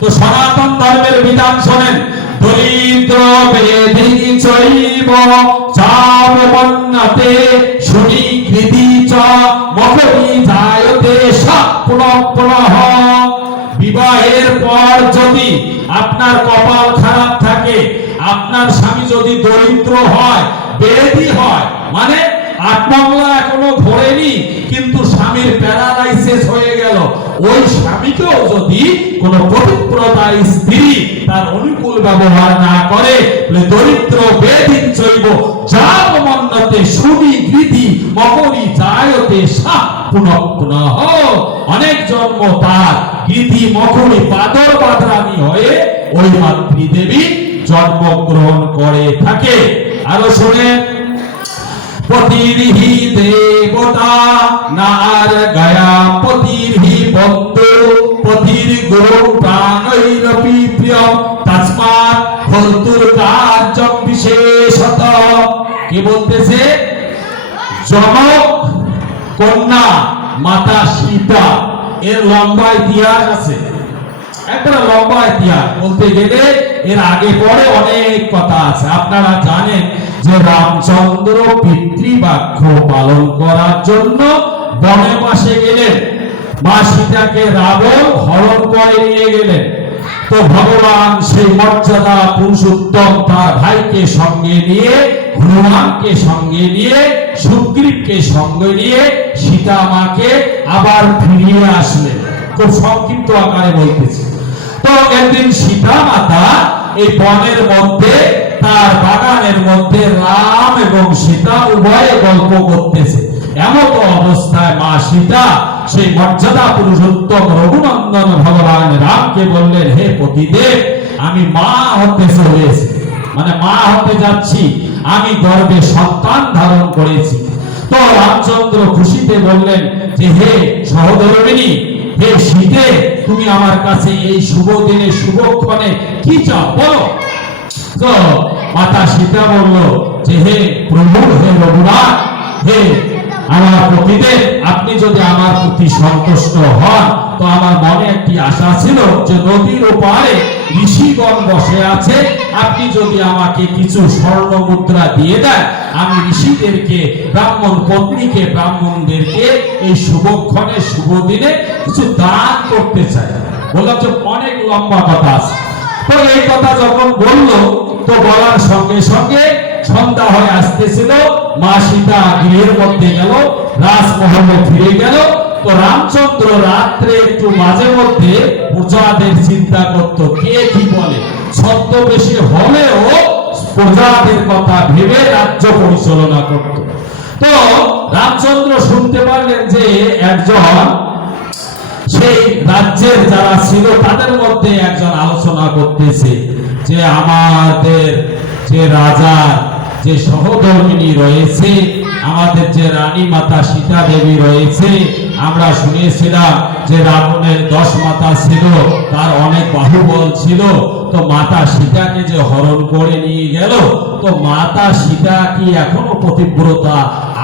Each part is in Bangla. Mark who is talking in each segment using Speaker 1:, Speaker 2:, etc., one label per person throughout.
Speaker 1: তো সনাতন ধর্মের বিধান শোনেন। বিবাহের পর যদি আপনার কপাল খারাপ থাকে, আপনার স্বামী যদি দরিদ্র হয়, বেদি হয় মানে আত্মমলা এখনও ঘোরেনি কিন্তু স্বামীর গেল ওই স্বামীকেও যদি কোন পবিত্রতা স্ত্রী তার অনুকূল ব্যবহার না করে দরিদ্র বেদিন চৈব যা মন্নতে সুবি গৃধি মকরি জায়তে সাপ পুনঃ পুনঃ অনেক জন্ম তার গৃধি মকরি পাদর বাদরানি হয়ে ওই মাতৃদেবী জন্মগ্রহণ করে থাকে। আরও শুনে পতির্হি দেবতা নার গয়া পতির্হি বন্ধু পতির গুরু প্রাণৈরপি প্রিয় তস্মাৎ ভর্তুর কার্যম বিশেষত। কি বলতেছে? জনক কন্যা, মাতা সীতা, এর লম্বা ইতিহাস আছে। একটা লম্বা ইতিহাস বলতে গেলে এর আগে পরে অনেক কথা আছে। আপনারা জানেন যে রামচন্দ্র পিতৃবাক্য পালন করার জন্য বনে মাসে গেলেন। মা সীতাকে রাবণ হরণ করে নিয়ে গেলেন। তো ভগবান সেই মর্যাদা পুরুষোত্তম তার ভাইকে সঙ্গে নিয়ে, হনুমানকে সঙ্গে নিয়ে, সুগ্রীবকে সঙ্গে নিয়ে সীতা মাকে আবার ফিরিয়ে আসলেন। খুব সংক্ষিপ্ত আকারে বলতেছি। একদিন সীতা মাতা এই বনের মধ্যে, তার বাগানের মধ্যে রাম এবং সীতা উভয়ে গল্প করতেছে। এমত অবস্থায় মা সীতা, সেই মর্যাদা পুরুষোত্তম রঘুনন্দন ভগবান রামকে বললেন, হে পতিদেব, আমি মা হতে চলেছি। মানে মা হতে যাচ্ছি। আমি গর্বে সন্তান ধারণ করেছি। তো রামচন্দ্র খুশিতে বললেন যে, হে সহধর্মিনী হে শীতে, তুমি আমার কাছে এই শুভ দিনে শুভক্ষণে কি চাও? বলো। তো মাতা সীতা বলল, যে হে প্রভু, হে রঘুনাথ, হে আমার প্রতিদেব আপনি যদি আমার প্রতি সন্তুষ্ট হন তো আমার মনে একটি আশা ছিল যে নদীর ওপারে ঋষিগণ বসে আছে। আপনি যদি আমাকে কিছু স্বর্ণ মুদ্রা দিয়ে দেন, আমি ঋষিদেরকে, ব্রাহ্মণ পত্নীকে, ব্রাহ্মণদেরকে এই শুভক্ষণে, শুভ দিনে কিছু দান করতে চাই। বললাম যে অনেক লম্বা কথা আছে। তো এই কথা যখন বলল, তো বলার সঙ্গে সঙ্গে সন্ধ্যা হয়ে আসতেছিল, মা সীতা গৃহের মধ্যে গেল, রাজমহলে ফিরে গেল তো রামচন্দ্র রাত্রে একটু মাঝে মধ্যে প্রজাদের চিন্তা করত। কে কি বলে? ছদ্মবেশী হলেও প্রজাদের কথা ভেবে রাজ্য পরিচালনা করত। তো রামচন্দ্র শুনতে পারলেন যে একজন সেই রাজ্যের যারা ছিল, তাদের মধ্যে একজন আলোচনা করতেছে যে আমাদের যে রাজা, যে সহধর্মিনী রয়েছে, আমাদের যে রানী মাতা সীতা দেবী রয়েছে আমরা শুনেছিলাম যে রাবণের দশ মাতা ছিল, তার অনেক বাহুবল ছিল। তো মাতা সীতাকে যে হরণ করে নিয়ে গেল, তো মাতা সীতা কি এখনও পতিব্রতা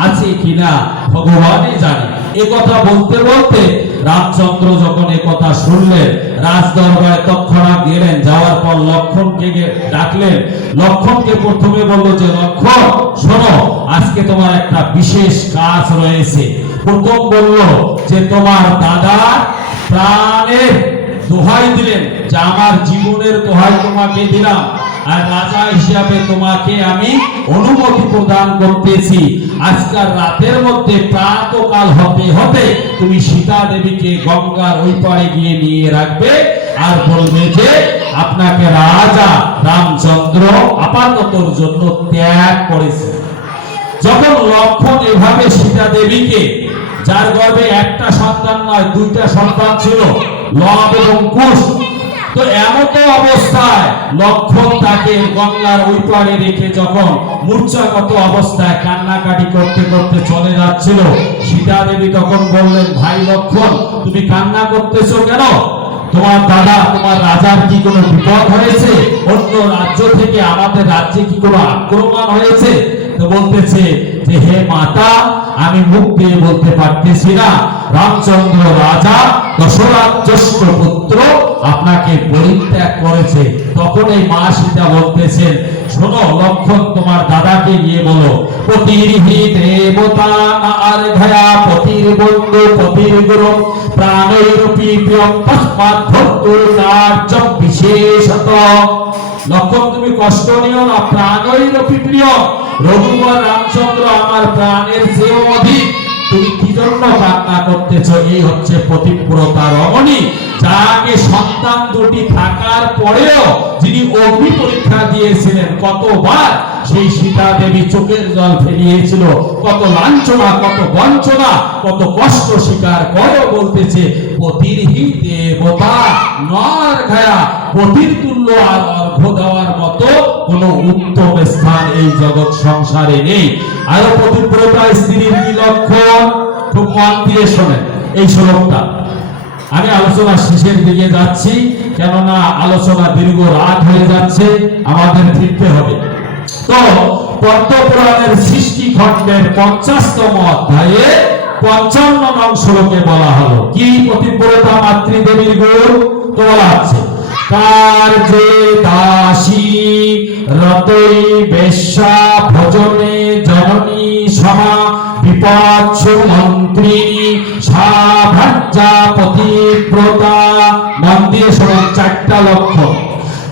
Speaker 1: আছে কিনা ভগবানই জানে। এ কথা বলতে বলতে রামচন্দ্র যখন এ কথা শুনলেন রাজ দরবারে তৎক্ষণাৎ গেলেন, যাওয়ার পর লক্ষণকে ডাকলেন। লক্ষণকে প্রথমে বলল যে, লক্ষণ, শোনো, আজকে তোমার একটা বিশেষ কাজ রয়েছে। প্রথম বলল যে তোমার দাদা প্রাণের দোহাই দিলেন যে আমার জীবনের দোহাই তোমাকে দিলাম আর রাজা হিসাবে তোমাকে আমি অনুমতি প্রদান করতেছি। আজকাল রাতের মধ্যে প্রাতকাল হতে হতে তুমি সীতা দেবীকে গঙ্গার ওই পারে গিয়ে নিয়ে রাখবে আর বলবে যে আপনাকে রাজা রামচন্দ্র আপাততর জন্য ত্যাগ করেছে। যখন লক্ষণ এভাবে সীতা দেবীকে যার গর্ভে একটা সন্তান নয়, দুইটা সন্তান ছিল, লব এবং কুশ। তো এমত অবস্থায় লক্ষণ তাকে গঙ্গার ওই পারে রেখে যখন মূর্ছাগত অবস্থায় কান্নাকাটি করতে করতে চলে যাচ্ছিল, সীতা দেবী তখন বললেন, ভাই লক্ষণ, তুমি কান্না করতেছো কেন? তোমার দাদা, তোমার রাজার কি কোনো বিপদ হয়েছে? অন্য রাজ্য থেকে আমাদের রাজ্যে কি কোনো আক্রমণ হয়েছে? তো বলতেছে যে, হে মাতা আমি মুখ দিয়ে বলতে পারতেছি না। রামচন্দ্র রাজা দশরথ জ্যেষ্ঠ পুত্র আপনাকে পরিত্যাগ করেছে। তখন এই মা সীতা বলতেছেন শোনো, লক্ষণ তোমার দাদাকে নিয়ে বলো। পতির হি দেবতা আর ঘয়া, পতির বন্ধু, পতির গুরু। প্রাণৈরূপী প্রিয়ম তস্মাৎ বিশেষত। লক্ষণ, তুমি কষ্ট নিও না প্রাণৈরূপী প্রিয়। রঘুবর রামচন্দ্র আমার প্রাণের চেয়েও অধিক। তুমি কি জন্য কান্না করতেছ? এই হচ্ছে পতিব্রতা রমণী যাকে সন্তান দুটি থাকার পরেও যিনি অগ্নি পরীক্ষা দিয়েছিলেন কতবার, সেই সীতা দেবী চোখের জল ফেলিয়েছিল। কত লাঞ্ছনা, কত বঞ্চনা, কত কষ্ট স্বীকার করে বলতেছে পতির হি দেবতা, নর ঘায়া, পতির তুল্য আর অর্ঘ্য দেওয়ার মতো কোন উত্তম স্থান এই জগৎ সংসারে নেই। আরও স্ত্রীর খুব মন দিয়ে শোনেন এই শ্লোকটা। আমি আলোচনা শেষের দিকে যাচ্ছি, কেননা আলোচনা দীর্ঘ রাত হয়ে যাচ্ছে, আমাদের ফিরতে হবে। তো, পদ্মপুরাণের সৃষ্টি খণ্ডের পঞ্চাশতম অধ্যায়ে পঞ্চান্ন নং শ্লোকে বলা হলো। কি পতিব্রতা মাতৃদেবীর গুণ? তো বলা হচ্ছে কার যে দাসী, রতই বেশ্যা, ভজনে জননী সমা, বিপচ্ছ মন্ত্রী সাভাজ্যা পতিব্রতা মন দিয়ে শোনেন চারটা লক্ষ্য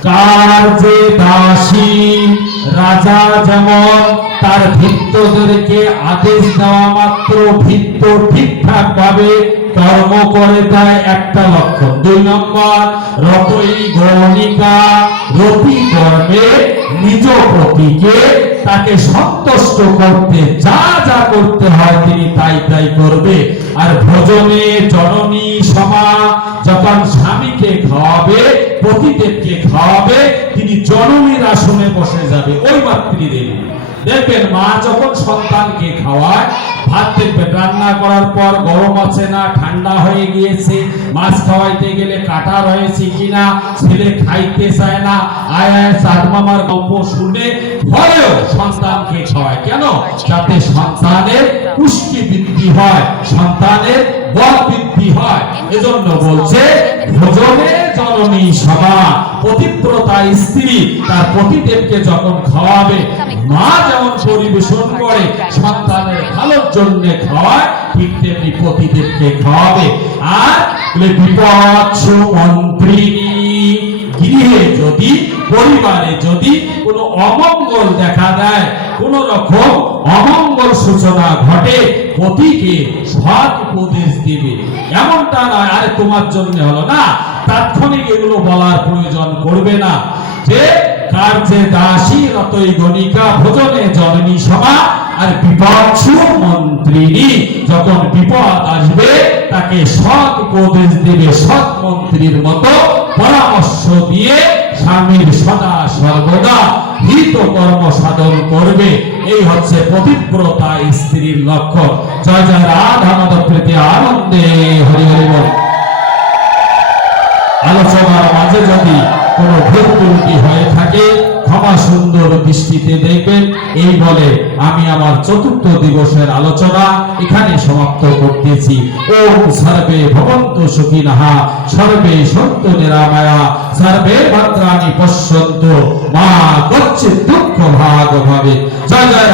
Speaker 1: কার যে দাসী, রাজা যেমন, তার ভিত্তদেরকে আদেশ দেওয়া মাত্র ভিত্ত ঠিকঠাক ভাবে দেয় একটা লক্ষণ দুই নম্বর, রতই গণিকা, রতি নিজ তাকে সন্তুষ্ট করতে যা যা করতে হয় তিনি তাই তাই করবে। আর ভোজনে জননী সমা যখন স্বামীকে খাওয়াবে, পতিদেবকে খাওয়াবে, তিনি জননীর আসনে বসে যাবে। ওই মাতৃদেবী। দেখবেন মা যখন সন্তানকে খাওয়ায়, ভাত দেখবেন রান্না করার পর গরম আছে না, ঠান্ডা হয়ে গিয়েছে, মাছ খাওয়াইতে গেলে কাটা রয়েছে কিনা, ছেলে খাইতে চায় না, আয় আয় চাঁদ মামার গল্প শুনে ভয়েও সন্তানকে খাওয়ায়। কেন? যাতে সন্তানের পুষ্টি বৃদ্ধি হয়, সন্তানের বল বৃদ্ধি হয়। এজন্য বলছে, ভোজনে জননী সভা পতিব্রতা স্ত্রী তার পতিদেবকে যখন খাওয়াবে মা যেমন পরিবেশন করে সন্তানের ভালোর জন্য খাওয়ায় ঠিক তেমনি পতিদেবকে খাওয়াবে। আর মন্ত্রী গৃহে যদি পরিবারে যদি কোনো অমঙ্গল দেখা দেয় কোন রকম অমঙ্গল সূচনা ঘটে পতিকে সৎ উপদেশ দিবে। এমনটা নয় আরে তোমার জন্য হলো না তাৎক্ষণিক এগুলো বলার প্রয়োজন করবে না। যে কার যে দাসী, রতই গণিকা, ভোজনে জননী সভা আর বিপক্ষ মন্ত্রিনী যখন বিপদ আসবে, তাকে সৎ উপদেশ দেবে সৎ মন্ত্রীর মতো পরামর্শ দিয়ে স্বামীর সদা সর্বদা হিত কর্ম সাধন করবে। এই হচ্ছে পবিত্রতা স্ত্রীর লক্ষ্য। জয় জয় রাধা মাধব প্রীতি আনন্দে। হরি হরি বল। আলোচনার মাঝে যদি কোনো ভুল ত্রুটি হয়ে থাকে, ক্ষমা সুন্দর দৃষ্টিতে দেখবেন। এই বলে আমি আমার চতুর্থ দিবসের আলোচনা এখানে সমাপ্ত করতেছি। ওম সর্বে ভবন্ত সুখিনহা, সর্বে সত্য নিরাময়া, সর্বে ভদ্রাণী পশ্যন্ত। মা কচ্ছিত দুঃখ ভাগ ভাবে। জয় জয়